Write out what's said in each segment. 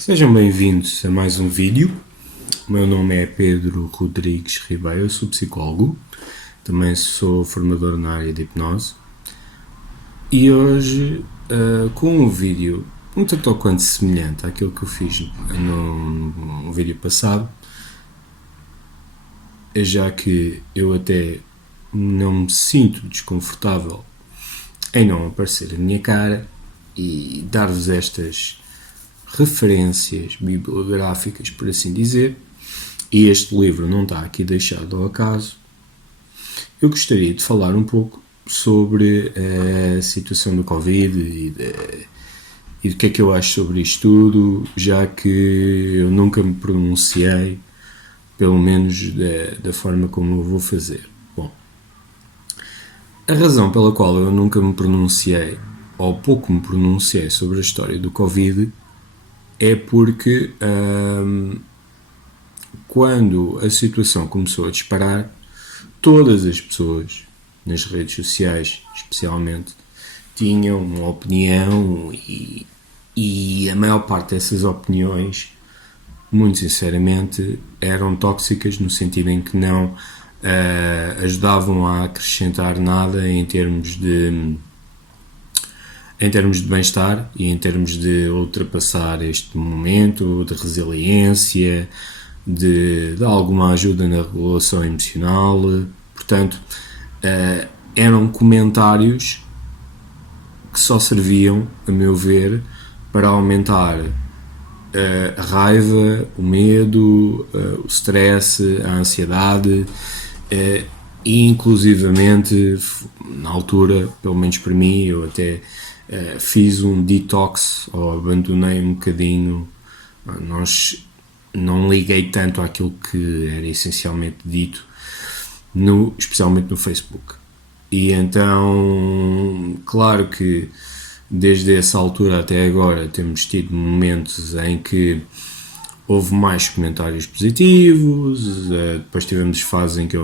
Sejam bem-vindos a mais um vídeo. O meu nome é Pedro Rodrigues Ribeiro, eu sou psicólogo, também sou formador na área de hipnose e hoje com um vídeo um tanto ou quanto semelhante àquilo que eu fiz no vídeo passado, já que eu até não me sinto desconfortável em não aparecer a minha cara e dar-vos estas referências bibliográficas, por assim dizer, e este livro não está aqui deixado ao acaso. Eu gostaria de falar um pouco sobre a situação do Covid e do que é que eu acho sobre isto tudo, já que eu nunca me pronunciei, pelo menos da forma como eu vou fazer. Bom, a razão pela qual eu nunca me pronunciei, ou pouco me pronunciei sobre a história do Covid, é porque quando a situação começou a disparar, todas as pessoas, nas redes sociais especialmente, tinham uma opinião e a maior parte dessas opiniões, muito sinceramente, eram tóxicas no sentido em que não ajudavam a acrescentar nada em termos de bem-estar e em termos de ultrapassar este momento, de resiliência, de alguma ajuda na regulação emocional. Portanto, eram comentários que só serviam, a meu ver, para aumentar a raiva, o medo, o stress, a ansiedade e inclusivamente, na altura, pelo menos para mim, eu até fiz um detox, ou abandonei um bocadinho, não liguei tanto àquilo que era essencialmente dito, especialmente no Facebook. E então, claro que desde essa altura até agora temos tido momentos em que houve mais comentários positivos, depois tivemos fases em que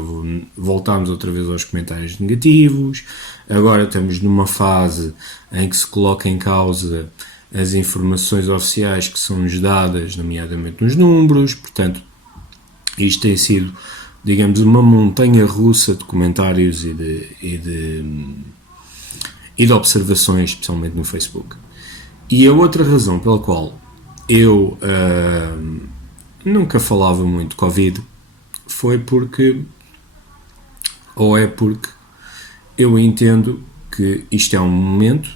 voltámos outra vez aos comentários negativos, agora estamos numa fase em que se coloca em causa as informações oficiais que são-nos dadas, nomeadamente nos números. Portanto, isto tem sido, digamos, uma montanha-russa de comentários e de observações, especialmente no Facebook. E a outra razão pela qual eu nunca falava muito de Covid foi porque eu entendo que isto é um momento,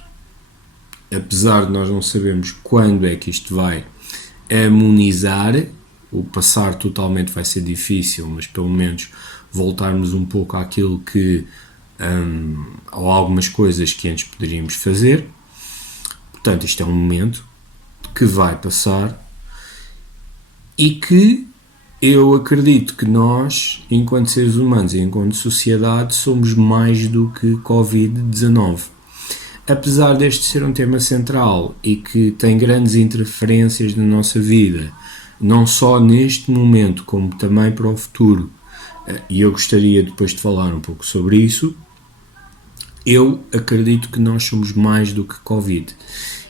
apesar de nós não sabermos quando é que isto vai imunizar, o passar totalmente vai ser difícil, mas pelo menos voltarmos um pouco àquilo que ou algumas coisas que antes poderíamos fazer. Portanto, isto é um momento que vai passar e que eu acredito que nós, enquanto seres humanos e enquanto sociedade, somos mais do que Covid-19. Apesar deste ser um tema central e que tem grandes interferências na nossa vida, não só neste momento, como também para o futuro, e eu gostaria depois de falar um pouco sobre isso, eu acredito que nós somos mais do que Covid.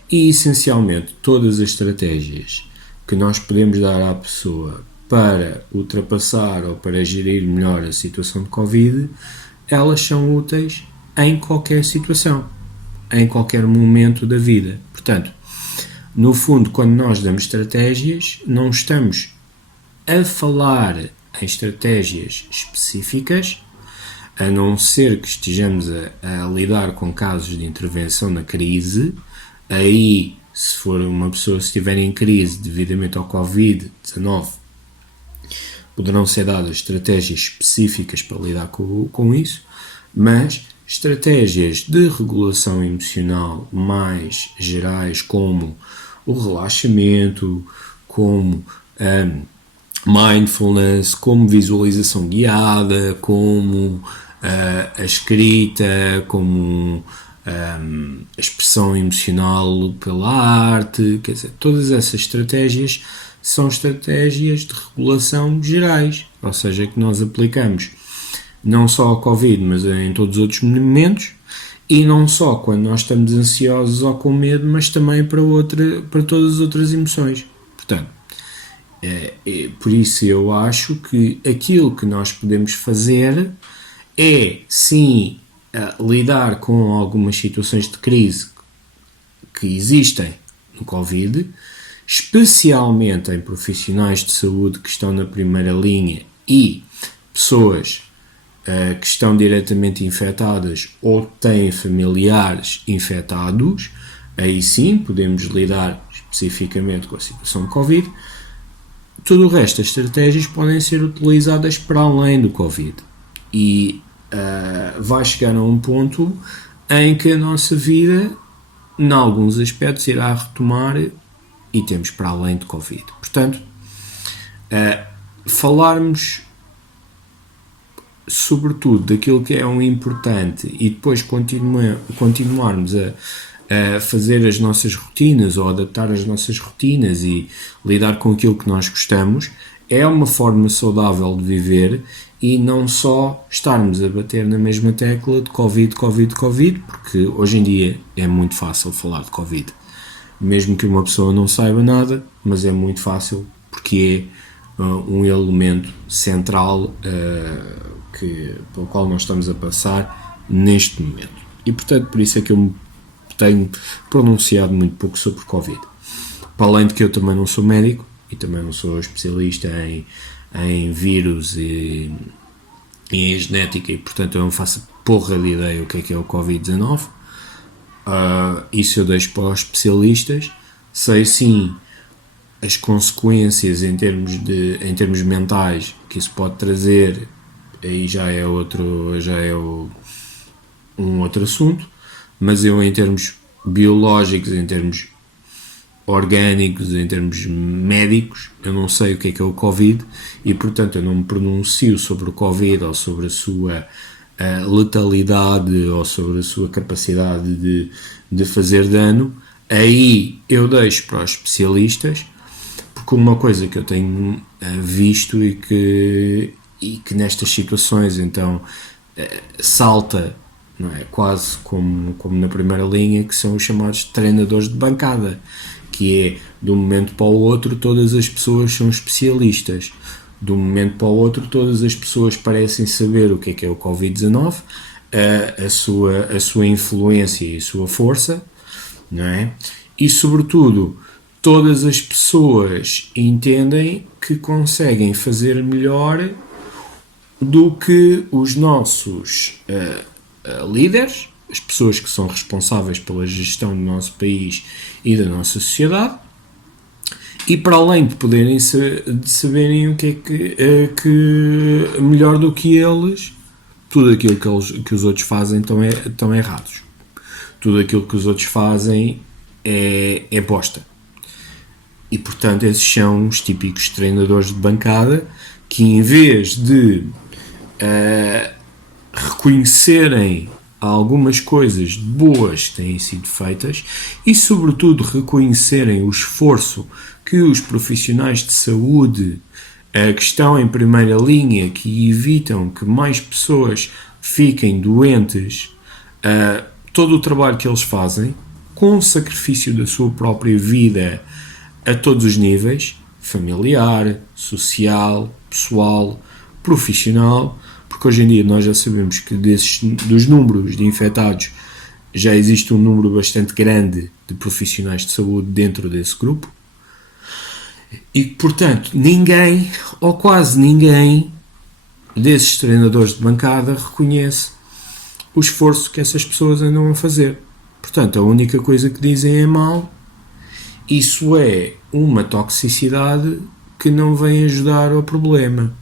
E, essencialmente, todas as estratégias que nós podemos dar à pessoa para ultrapassar ou para gerir melhor a situação de Covid, elas são úteis em qualquer situação, em qualquer momento da vida. Portanto, no fundo, quando nós damos estratégias, não estamos a falar em estratégias específicas, a não ser que estejamos a lidar com casos de intervenção na crise. Aí, se for uma pessoa que estiver em crise devidamente ao Covid-19, poderão ser dadas estratégias específicas para lidar com isso, mas estratégias de regulação emocional mais gerais, como o relaxamento, como mindfulness, como visualização guiada, como a escrita, como a expressão emocional pela arte, quer dizer, todas essas estratégias são estratégias de regulação gerais, ou seja, que nós aplicamos não só ao Covid, mas em todos os outros momentos, e não só quando nós estamos ansiosos ou com medo, mas também para todas as outras emoções. Portanto, por isso eu acho que aquilo que nós podemos fazer é, sim, lidar com algumas situações de crise que existem no Covid, especialmente em profissionais de saúde que estão na primeira linha e pessoas que estão diretamente infectadas ou têm familiares infectados. Aí sim podemos lidar especificamente com a situação de Covid. Tudo o resto das estratégias podem ser utilizadas para além do Covid. E vai chegar a um ponto em que a nossa vida, em alguns aspectos, irá retomar e temos para além de Covid. Portanto, falarmos sobretudo daquilo que é um importante e depois continuarmos a fazer as nossas rotinas ou adaptar as nossas rotinas e lidar com aquilo que nós gostamos, é uma forma saudável de viver e não só estarmos a bater na mesma tecla de Covid, porque hoje em dia é muito fácil falar de Covid. Mesmo que uma pessoa não saiba nada, mas é muito fácil porque é um elemento central pelo qual nós estamos a passar neste momento. E portanto, por isso é que eu me tenho pronunciado muito pouco sobre Covid. Para além de que eu também não sou médico e também não sou especialista em vírus e em genética, e portanto eu não faço porra de ideia o que é o Covid-19. Isso eu deixo para os especialistas. Sei sim as consequências em termos mentais que isso pode trazer, aí já é um outro assunto, mas eu em termos biológicos, em termos orgânicos, em termos médicos, eu não sei o que é o Covid e portanto eu não me pronuncio sobre o Covid ou sobre a sua letalidade ou sobre a sua capacidade de fazer dano. Aí eu deixo para os especialistas, porque uma coisa que eu tenho visto e que nestas situações então salta, não é? Quase como na primeira linha, que são os chamados treinadores de bancada, que é, de um momento para o outro, todas as pessoas são especialistas. De um momento para o outro, todas as pessoas parecem saber o que é o Covid-19, a sua influência e a sua força, não é? E, sobretudo, todas as pessoas entendem que conseguem fazer melhor do que os nossos líderes, as pessoas que são responsáveis pela gestão do nosso país e da nossa sociedade, e para além de poderem de saberem o que é que melhor do que eles, tudo aquilo que os outros fazem estão errados. Tudo aquilo que os outros fazem é bosta. E portanto esses são os típicos treinadores de bancada que, em vez de reconhecerem algumas coisas boas que têm sido feitas e sobretudo reconhecerem o esforço que os profissionais de saúde que estão em primeira linha, que evitam que mais pessoas fiquem doentes, todo o trabalho que eles fazem, com o sacrifício da sua própria vida a todos os níveis, familiar, social, pessoal, profissional, porque hoje em dia nós já sabemos que dos números de infectados já existe um número bastante grande de profissionais de saúde dentro desse grupo e, portanto, ninguém, ou quase ninguém, desses treinadores de bancada reconhece o esforço que essas pessoas andam a fazer. Portanto, a única coisa que dizem é mal. Isso é uma toxicidade que não vem ajudar ao problema.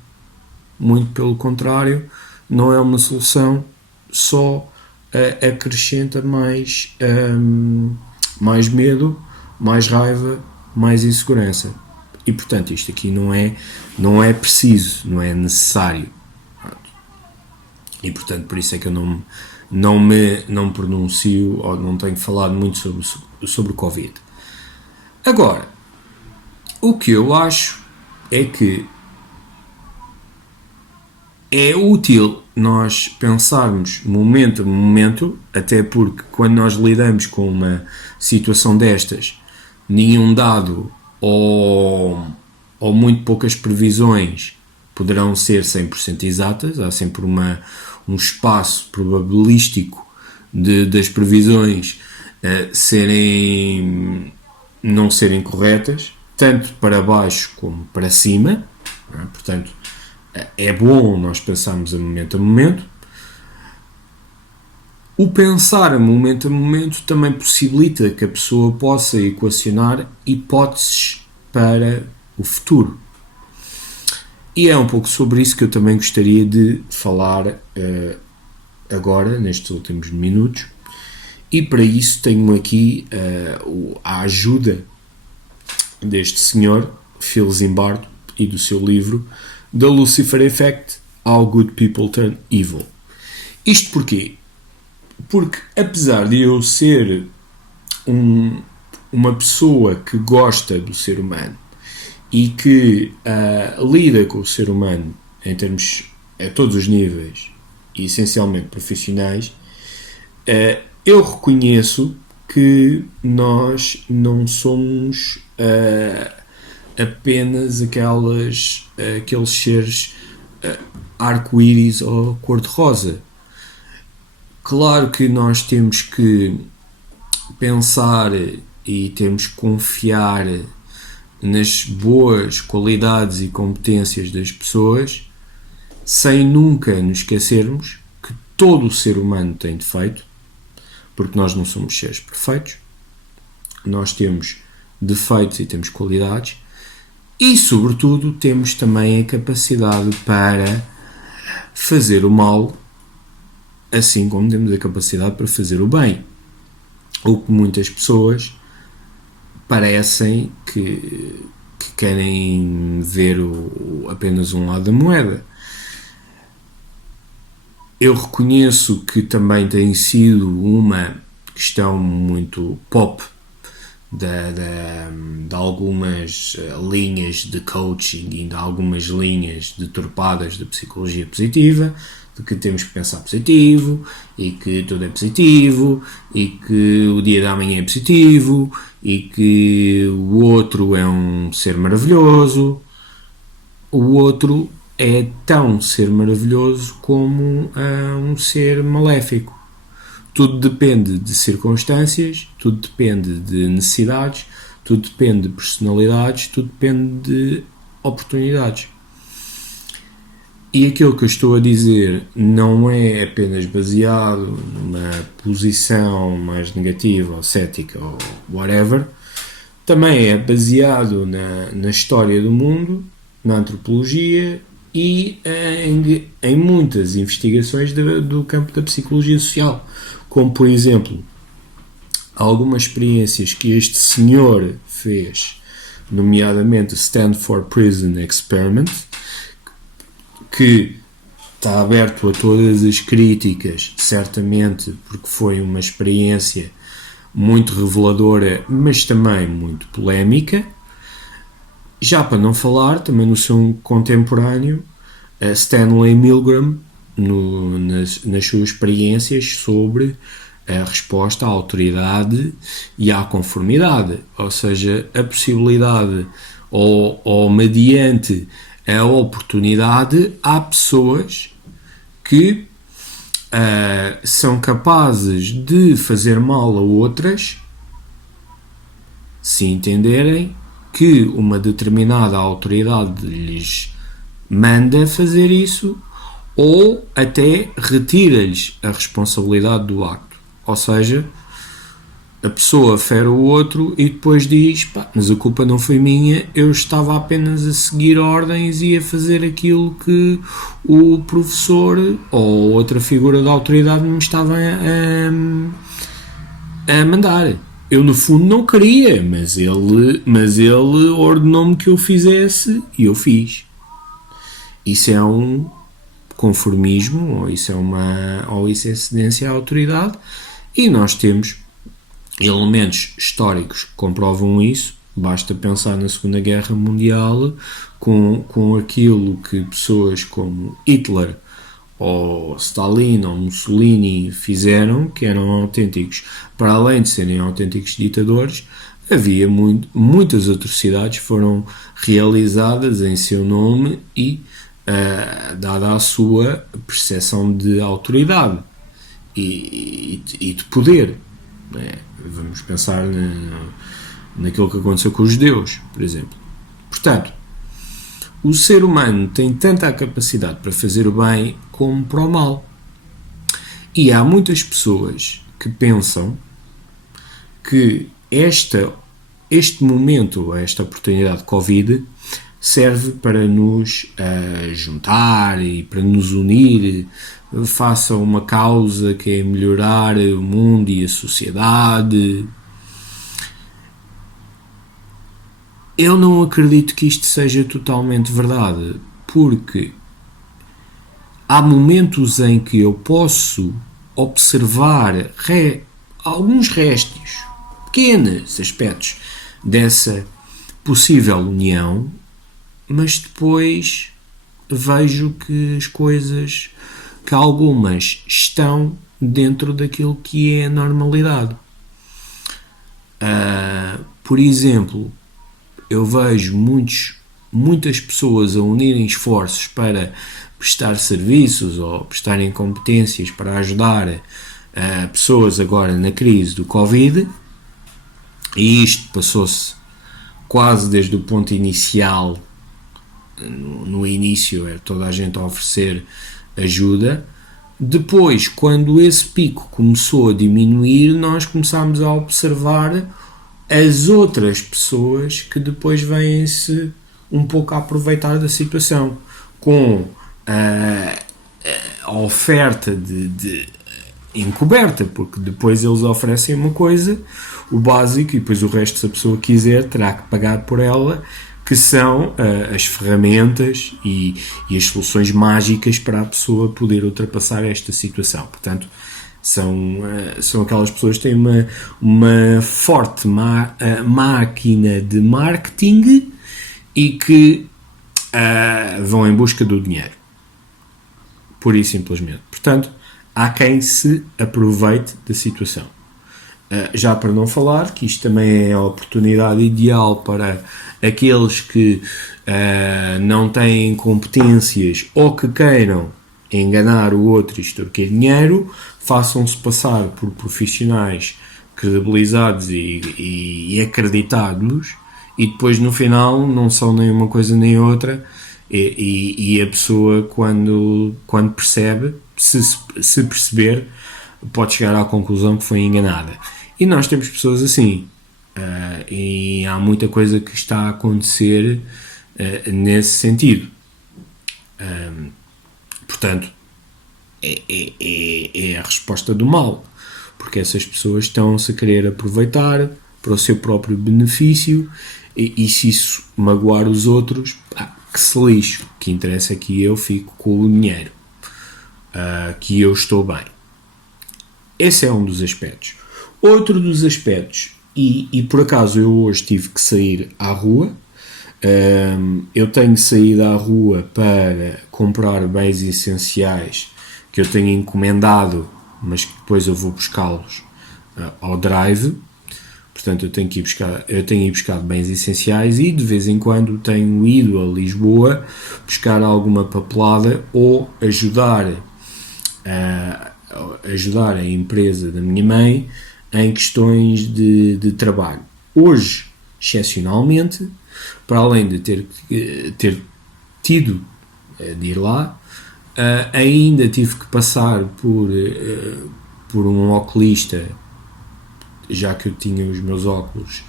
Muito pelo contrário, não é uma solução, só acrescenta mais medo, mais raiva, mais insegurança. E portanto isto aqui não é preciso, não é necessário. E portanto por isso é que eu não me pronuncio ou não tenho falado muito sobre o Covid. Agora, o que eu acho é que é útil nós pensarmos momento a momento, até porque quando nós lidamos com uma situação destas, nenhum dado ou, ou muito poucas previsões poderão ser 100% exatas, há sempre um espaço probabilístico das previsões não serem corretas, tanto para baixo como para cima, não é? Portanto, é bom nós pensarmos a momento. O pensar a momento também possibilita que a pessoa possa equacionar hipóteses para o futuro. E é um pouco sobre isso que eu também gostaria de falar agora, nestes últimos minutos. E para isso tenho aqui a ajuda deste senhor, Phil Zimbardo, e do seu livro The Lucifer Effect, How Good People Turn Evil. Isto porquê? Porque apesar de eu ser uma pessoa que gosta do ser humano e que lida com o ser humano em termos a todos os níveis e essencialmente profissionais, eu reconheço que nós não somos apenas aqueles seres arco-íris ou cor-de-rosa. Claro que nós temos que pensar e temos que confiar nas boas qualidades e competências das pessoas, sem nunca nos esquecermos que todo o ser humano tem defeito, porque nós não somos seres perfeitos, nós temos defeitos e temos qualidades, e sobretudo temos também a capacidade para fazer o mal, assim como temos a capacidade para fazer o bem. O que muitas pessoas parecem que querem ver apenas um lado da moeda. Eu reconheço que também tem sido uma questão muito pop de algumas linhas de coaching e de algumas linhas deturpadas da psicologia positiva, de que temos que pensar positivo e que tudo é positivo e que o dia da manhã é positivo e que o outro é um ser maravilhoso. O outro é tão ser maravilhoso como um ser maléfico. Tudo depende de circunstâncias, tudo depende de necessidades, tudo depende de personalidades, tudo depende de oportunidades. E aquilo que eu estou a dizer não é apenas baseado numa posição mais negativa ou cética ou whatever, também é baseado na história do mundo, na antropologia e em muitas investigações do campo da psicologia social, como por exemplo algumas experiências que este senhor fez, nomeadamente o Stanford Prison Experiment, que está aberto a todas as críticas, certamente porque foi uma experiência muito reveladora, mas também muito polémica. Já para não falar, também no seu contemporâneo, Stanley Milgram, nas suas experiências sobre a resposta à autoridade e à conformidade, ou seja, a possibilidade ou mediante a oportunidade, há pessoas que são capazes de fazer mal a outras se entenderem que uma determinada autoridade lhes manda fazer isso ou até retira-lhes a responsabilidade do acto. Ou seja, a pessoa fere o outro e depois diz: pá, mas a culpa não foi minha, eu estava apenas a seguir ordens e a fazer aquilo que o professor ou outra figura da autoridade me estava a mandar. Eu no fundo não queria, mas ele ordenou-me que eu fizesse e eu fiz. Isso é um conformismo, ou isso é cedência à autoridade, e nós temos elementos históricos que comprovam isso. Basta pensar na Segunda Guerra Mundial com aquilo que pessoas como Hitler ou Stalin ou Mussolini fizeram, que eram autênticos, para além de serem autênticos ditadores, havia muitas atrocidades foram realizadas em seu nome e dada a sua percepção de autoridade e de poder. Né? Vamos pensar naquilo que aconteceu com os judeus, por exemplo. Portanto, o ser humano tem tanta a capacidade para fazer o bem como para o mal. E há muitas pessoas que pensam que este momento, esta oportunidade de Covid, serve para nos juntar e para nos unir, faça uma causa que é melhorar o mundo e a sociedade. Eu não acredito que isto seja totalmente verdade, porque há momentos em que eu posso observar alguns restos, pequenos aspectos dessa possível união, mas depois vejo que as coisas, que algumas estão dentro daquilo que é a normalidade. Por exemplo, eu vejo muitas pessoas a unirem esforços para prestar serviços ou prestarem competências para ajudar pessoas agora na crise do Covid, e isto passou-se quase desde o ponto inicial. No início era toda a gente a oferecer ajuda. Depois, quando esse pico começou a diminuir, nós começámos a observar as outras pessoas que depois vêm-se um pouco a aproveitar da situação, com a oferta de encoberta, porque depois eles oferecem uma coisa, o básico, e depois o resto, se a pessoa quiser, terá que pagar por ela, que são as ferramentas e as soluções mágicas para a pessoa poder ultrapassar esta situação. Portanto, são aquelas pessoas que têm uma forte máquina de marketing e que vão em busca do dinheiro, pura e simplesmente. Portanto, há quem se aproveite da situação. Já para não falar que isto também é a oportunidade ideal para aqueles que não têm competências ou que queiram enganar o outro e extorquir dinheiro, façam-se passar por profissionais credibilizados e acreditados, e depois no final não são nem uma coisa nem outra, e a pessoa quando percebe, se perceber, pode chegar à conclusão que foi enganada. E nós temos pessoas assim, e há muita coisa que está a acontecer nesse sentido. Portanto, é a resposta do mal, porque essas pessoas estão-se a querer aproveitar para o seu próprio benefício, e se isso magoar os outros, que se lixe. O que interessa é que eu fico com o dinheiro, que eu estou bem. Esse é um dos aspectos. Outro dos aspectos, e por acaso eu hoje tive que sair à rua, eu tenho saído à rua para comprar bens essenciais que eu tenho encomendado, mas que depois eu vou buscá-los ao drive. Portanto, eu tenho ido buscar bens essenciais, e de vez em quando tenho ido a Lisboa buscar alguma papelada ou ajudar a empresa da minha mãe em questões de trabalho. Hoje, excepcionalmente, para além de ter tido de ir lá, ainda tive que passar por um oculista, já que eu tinha os meus óculos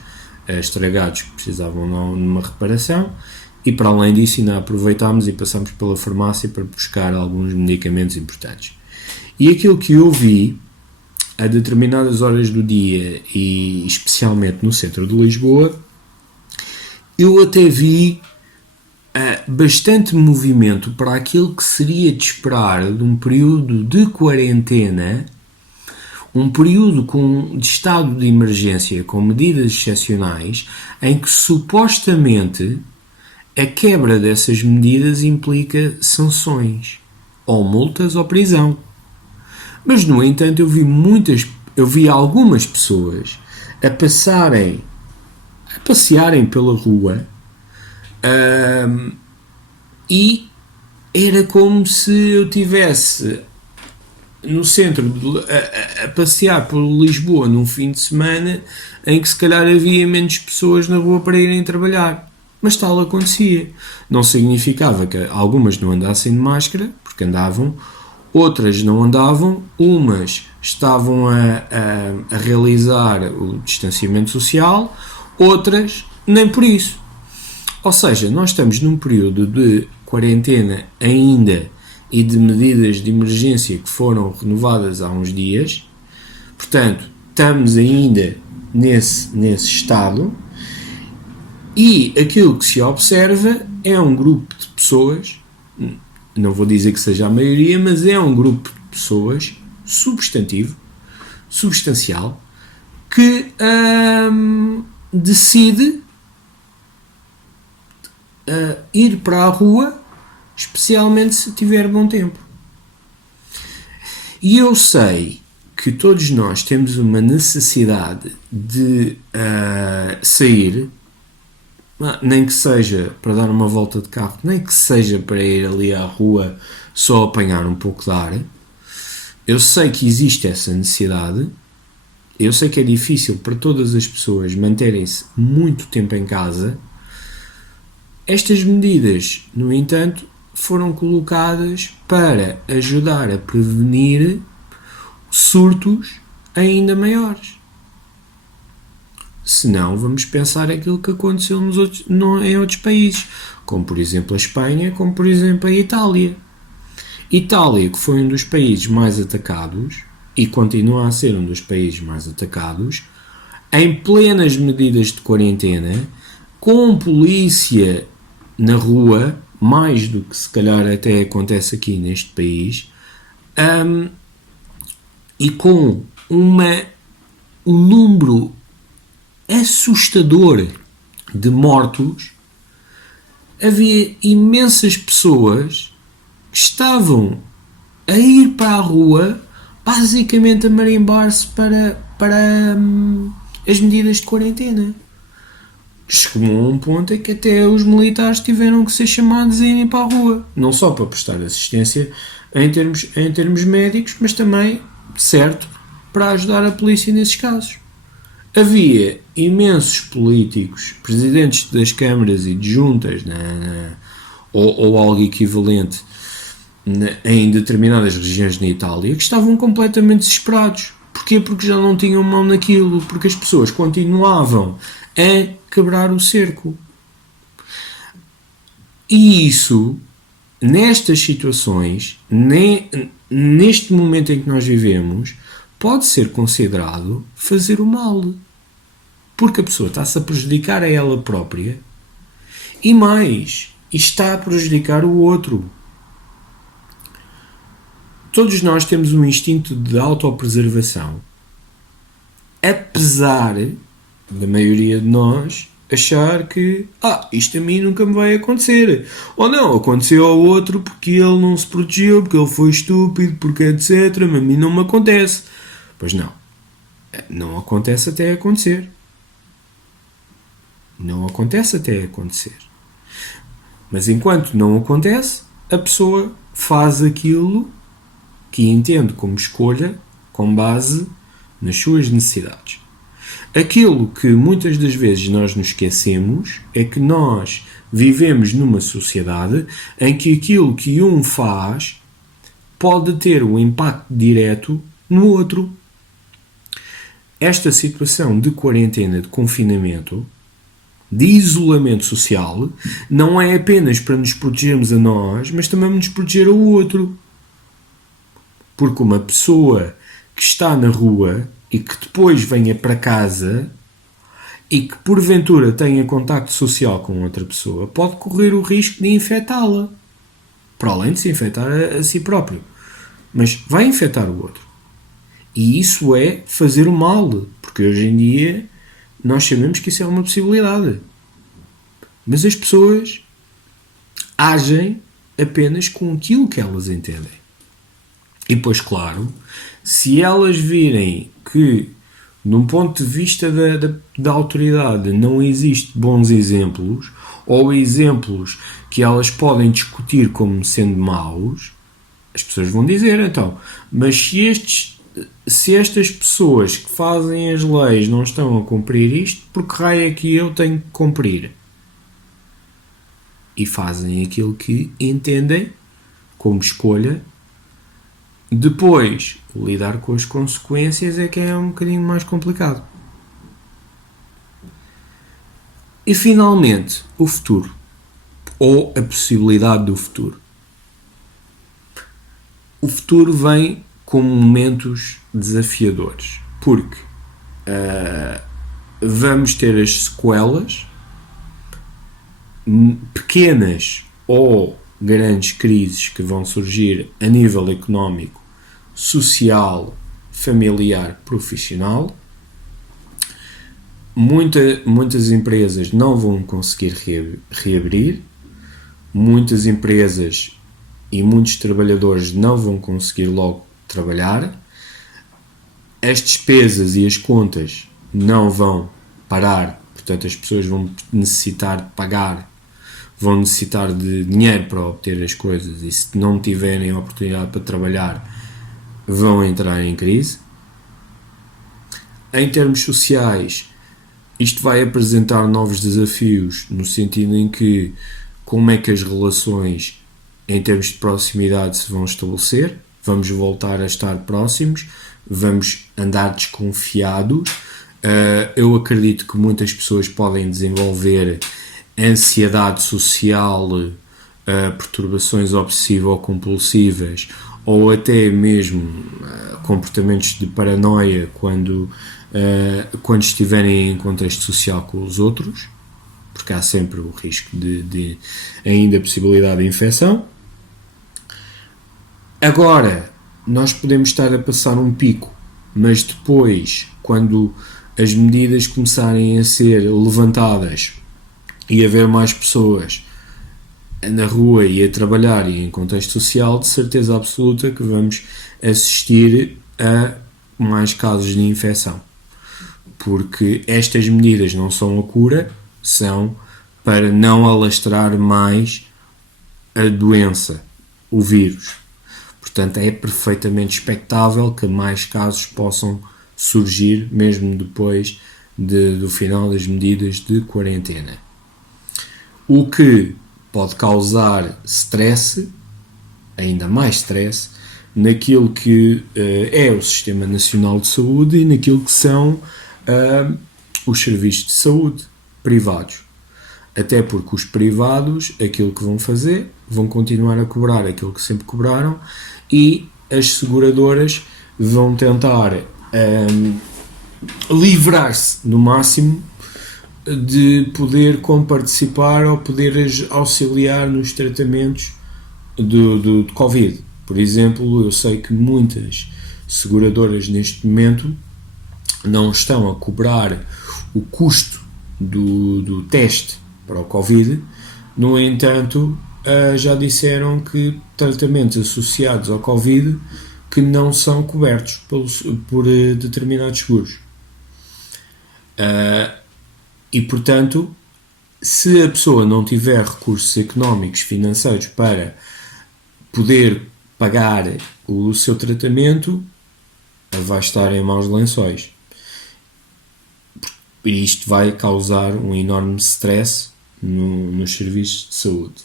estragados que precisavam de uma reparação, e para além disso ainda aproveitámos e passámos pela farmácia para buscar alguns medicamentos importantes. E aquilo que eu vi a determinadas horas do dia, e especialmente no centro de Lisboa, eu até vi bastante movimento para aquilo que seria de esperar de um período de quarentena, um período de estado de emergência com medidas excepcionais, em que supostamente a quebra dessas medidas implica sanções, ou multas ou prisão. Mas, no entanto, eu vi algumas pessoas a passarem a passearem pela rua, e era como se eu tivesse no centro a passear por Lisboa num fim de semana em que se calhar havia menos pessoas na rua para irem trabalhar. Mas tal acontecia. Não significava que algumas não andassem de máscara, porque andavam, outras não andavam, umas estavam a realizar o distanciamento social, outras nem por isso. Ou seja, nós estamos num período de quarentena ainda e de medidas de emergência que foram renovadas há uns dias. Portanto, estamos ainda nesse estado, e aquilo que se observa é um grupo de pessoas, não vou dizer que seja a maioria, mas é um grupo de pessoas substancial, que decide ir para a rua, especialmente se tiver bom tempo. E eu sei que todos nós temos uma necessidade de sair, nem que seja para dar uma volta de carro, nem que seja para ir ali à rua só apanhar um pouco de ar. Eu sei que existe essa necessidade, eu sei que é difícil para todas as pessoas manterem-se muito tempo em casa. Estas medidas, no entanto, foram colocadas para ajudar a prevenir surtos ainda maiores. Senão, vamos pensar aquilo que aconteceu em outros países, como por exemplo a Espanha, como por exemplo a Itália. Itália, que foi um dos países mais atacados, e continua a ser um dos países mais atacados, em plenas medidas de quarentena, com polícia na rua, mais do que se calhar até acontece aqui neste país, e com um número assustador de mortos. Havia imensas pessoas que estavam a ir para a rua, basicamente a marimbar-se para as medidas de quarentena. Chegou a um ponto em que até os militares tiveram que ser chamados a irem para a rua, não só para prestar assistência em termos médicos, mas também, certo, para ajudar a polícia nesses casos. Havia imensos políticos, presidentes das câmaras e de juntas, ou algo equivalente, em determinadas regiões na Itália, que estavam completamente desesperados. Porquê? Porque já não tinham mão naquilo, porque as pessoas continuavam a quebrar o cerco. E isso, nestas situações, neste momento em que nós vivemos, pode ser considerado fazer o mal. Porque a pessoa está-se a prejudicar a ela própria e mais, está a prejudicar o outro. Todos nós temos um instinto de autopreservação, apesar da maioria de nós achar que isto a mim nunca me vai acontecer, ou não, aconteceu ao outro porque ele não se protegeu, porque ele foi estúpido, porque etc, mas a mim não me acontece. Pois não acontece até acontecer. Não acontece até acontecer. Mas enquanto não acontece, a pessoa faz aquilo que entende como escolha com base nas suas necessidades. Aquilo que muitas das vezes nós nos esquecemos é que nós vivemos numa sociedade em que aquilo que um faz pode ter um impacto direto no outro. Esta situação de quarentena, de confinamento, de isolamento social, não é apenas para nos protegermos a nós, mas também nos proteger ao outro. Porque uma pessoa que está na rua e que depois venha para casa e que porventura tenha contacto social com outra pessoa pode correr o risco de infectá-la, para além de se infectar a si próprio, mas vai infectar o outro. E isso é fazer o mal, porque hoje em dia nós sabemos que isso é uma possibilidade, mas as pessoas agem apenas com aquilo que elas entendem. E depois, claro, se elas virem que Num ponto de vista da autoridade, não existe bons exemplos ou exemplos que elas podem discutir como sendo maus. As pessoas vão dizer, então, mas se estas pessoas que fazem as leis não estão a cumprir isto, por que raio é que eu tenho que cumprir? E fazem aquilo que entendem como escolha. Depois, lidar com as consequências é que é um bocadinho mais complicado. E finalmente, o futuro. Ou a possibilidade do futuro. O futuro vem com momentos desafiadores. Porque vamos ter as sequelas, pequenas ou grandes crises que vão surgir a nível económico, social, familiar, profissional. Muitas empresas não vão conseguir reabrir, muitas empresas e muitos trabalhadores não vão conseguir logo trabalhar, as despesas e as contas não vão parar, portanto as pessoas vão necessitar de pagar, vão necessitar de dinheiro para obter as coisas e se não tiverem oportunidade para trabalhar vão entrar em crise. Em termos sociais, isto vai apresentar novos desafios no sentido em que como é que as relações em termos de proximidade se vão estabelecer, vamos voltar a estar próximos, vamos andar desconfiados. Eu acredito que muitas pessoas podem desenvolver ansiedade social, perturbações obsessivo-compulsivas ou até mesmo comportamentos de paranoia quando estiverem em contexto social com os outros, porque há sempre o risco de ainda a possibilidade de infecção. Agora, nós podemos estar a passar um pico, mas depois, quando as medidas começarem a ser levantadas e haver mais pessoas na rua e a trabalhar e em contexto social, de certeza absoluta que vamos assistir a mais casos de infecção. Porque estas medidas não são a cura, são para não alastrar mais a doença, o vírus. Portanto, é perfeitamente expectável que mais casos possam surgir mesmo depois do final das medidas de quarentena. O que pode causar stress, ainda mais stress, naquilo que é o Sistema Nacional de Saúde e naquilo que são os serviços de saúde privados. Até porque os privados, aquilo que vão fazer, vão continuar a cobrar aquilo que sempre cobraram e as seguradoras vão tentar livrar-se no máximo de poder comparticipar ou poder auxiliar nos tratamentos de Covid. Por exemplo, eu sei que muitas seguradoras neste momento não estão a cobrar o custo do teste para o Covid, no entanto, já disseram que tratamentos associados ao Covid que não são cobertos por determinados seguros. E, portanto, se a pessoa não tiver recursos económicos, financeiros para poder pagar o seu tratamento, vai estar em maus lençóis. E isto vai causar um enorme stress nos serviços de saúde.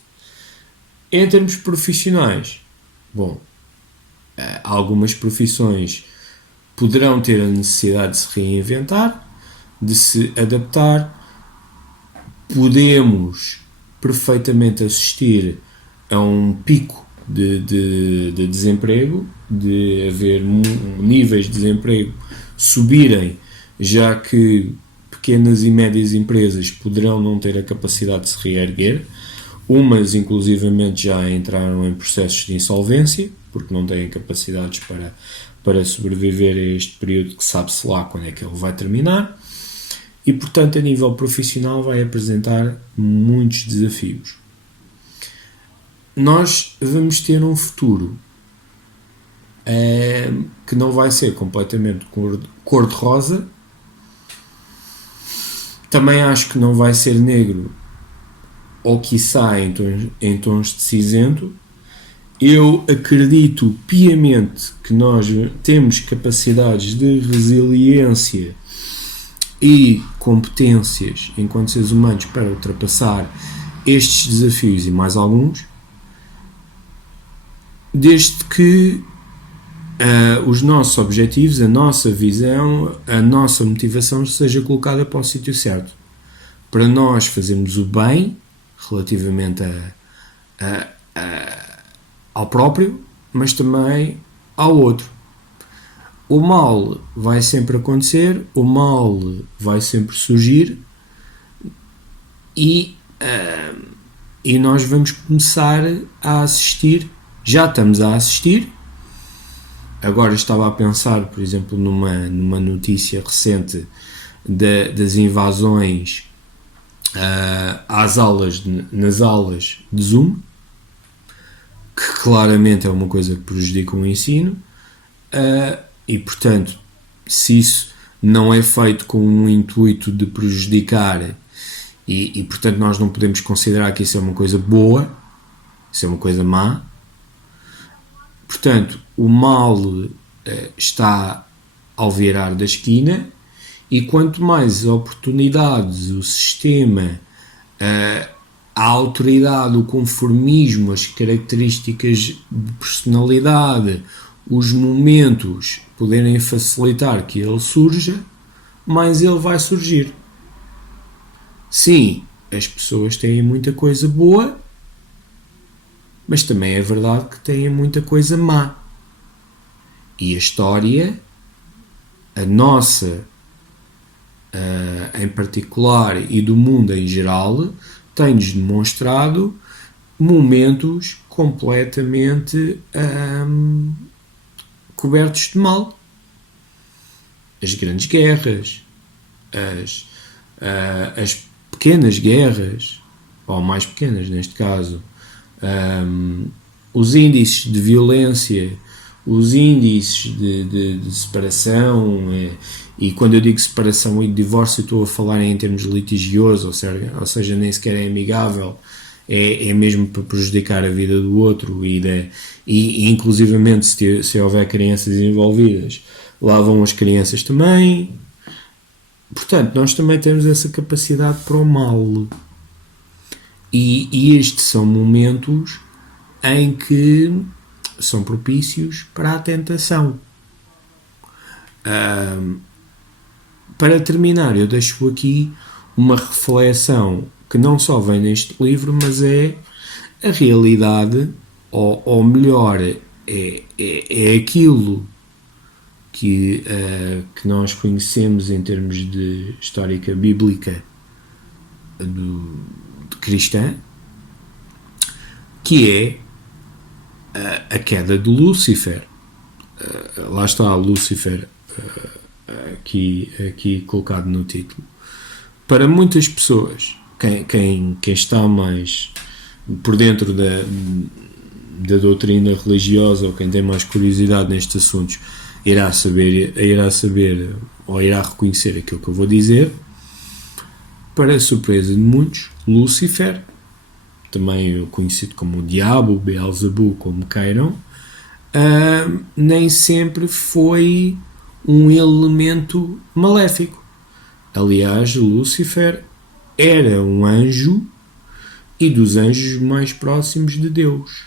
Em termos profissionais, bom, algumas profissões poderão ter a necessidade de se reinventar, de se adaptar. Podemos perfeitamente assistir a um pico de desemprego, de haver níveis de desemprego subirem, já que pequenas e médias empresas poderão não ter a capacidade de se reerguer. Umas, inclusivamente, já entraram em processos de insolvência, porque não têm capacidades para sobreviver a este período que sabe-se lá quando é que ele vai terminar. E, portanto, a nível profissional vai apresentar muitos desafios. Nós vamos ter um futuro que não vai ser completamente cor-de-rosa, Também acho que não vai ser negro ou quiçá em tons de cinzento. Eu acredito piamente que nós temos capacidades de resiliência e competências enquanto seres humanos para ultrapassar estes desafios e mais alguns, desde que os nossos objetivos, a nossa visão, a nossa motivação seja colocada para o sítio certo. Para nós fazermos o bem relativamente ao próprio, mas também ao outro. O mal vai sempre acontecer, o mal vai sempre surgir e nós vamos começar a assistir, já estamos a assistir. Agora estava a pensar, por exemplo, numa notícia recente das invasões nas aulas de Zoom, que claramente é uma coisa que prejudica o ensino, e portanto, se isso não é feito com um intuito de prejudicar, e portanto nós não podemos considerar que isso é uma coisa boa, isso é uma coisa má. Portanto, o mal está ao virar da esquina, e quanto mais oportunidades o sistema, a autoridade, o conformismo, as características de personalidade, os momentos puderem facilitar que ele surja, mais ele vai surgir. Sim, as pessoas têm muita coisa boa, mas também é verdade que têm muita coisa má. E a história, a nossa em particular e do mundo em geral, tem-nos demonstrado momentos completamente cobertos de mal. As grandes guerras, as pequenas guerras, ou mais pequenas neste caso, os índices de violência, os índices de separação, e quando eu digo separação e divórcio estou a falar em termos litigiosos, ou seja, nem sequer é amigável, é mesmo para prejudicar a vida do outro, e inclusivamente se houver crianças envolvidas, lá vão as crianças também. Portanto, nós também temos essa capacidade para o mal, e estes são momentos em que são propícios para a tentação. Para terminar, eu deixo aqui uma reflexão que não só vem neste livro, mas é a realidade, ou melhor, é aquilo que nós conhecemos em termos de histórica bíblica de cristã, que é a queda de Lúcifer. Lá está Lúcifer aqui colocado no título. Para muitas pessoas, quem está mais por dentro da doutrina religiosa, ou quem tem mais curiosidade nestes assuntos, irá saber ou irá reconhecer aquilo que eu vou dizer. Para a surpresa de muitos, Lúcifer, também conhecido como o Diabo, Beelzebub, como queiram, nem sempre foi um elemento maléfico. Aliás, Lúcifer era um anjo, e dos anjos mais próximos de Deus.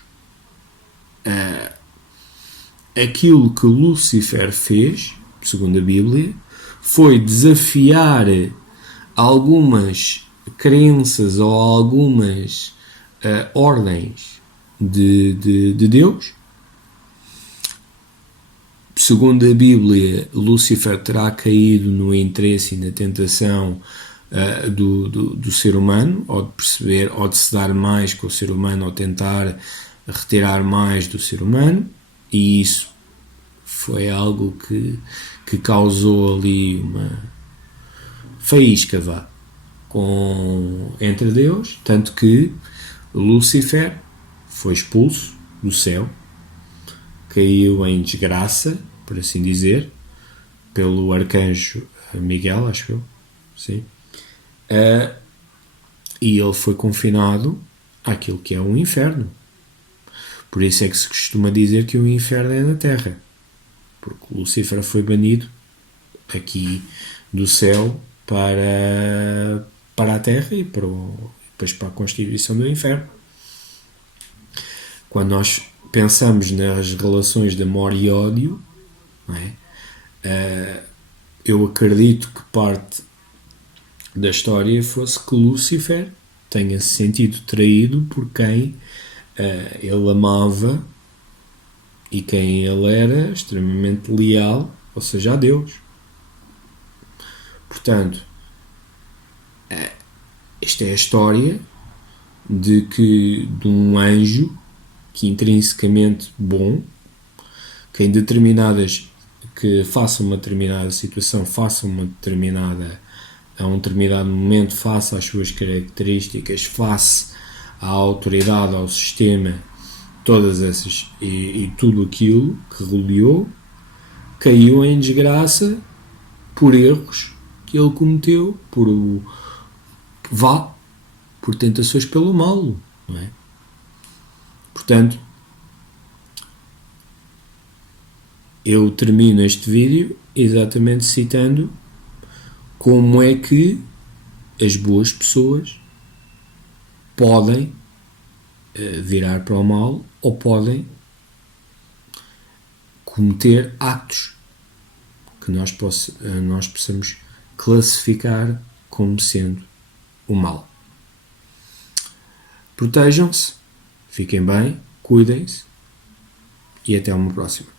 Aquilo que Lúcifer fez, segundo a Bíblia, foi desafiar algumas crenças ou algumas ordens de Deus. Segundo a Bíblia, Lúcifer terá caído no interesse e na tentação do ser humano, ou de perceber, ou de se dar mais com o ser humano, ou tentar retirar mais do ser humano, e isso foi algo que causou ali uma faísca entre Deus, tanto que Lúcifer foi expulso do céu, caiu em desgraça, por assim dizer, pelo arcanjo Miguel, acho eu, sim. E ele foi confinado àquilo que é um inferno. Por isso é que se costuma dizer que o inferno é na Terra, porque Lúcifer foi banido aqui do céu para a Terra e depois para a constituição do inferno. Quando nós pensamos nas relações de amor e ódio, não é? Eu acredito que parte da história fosse que Lúcifer tenha se sentido traído por quem ele amava e quem ele era extremamente leal, ou seja, a Deus. Portanto, esta é a história de um anjo que intrinsecamente bom, que em determinadas, que faça uma determinada situação, faça uma determinada, a um determinado momento, face às suas características, face à autoridade, ao sistema, todas essas e tudo aquilo que rodeou, caiu em desgraça por erros que ele cometeu, por tentações pelo mal, não é? Portanto, eu termino este vídeo exatamente citando como é que as boas pessoas podem virar para o mal ou podem cometer atos que nós possamos classificar como sendo o mal. Protejam-se, fiquem bem, cuidem-se e até uma próxima.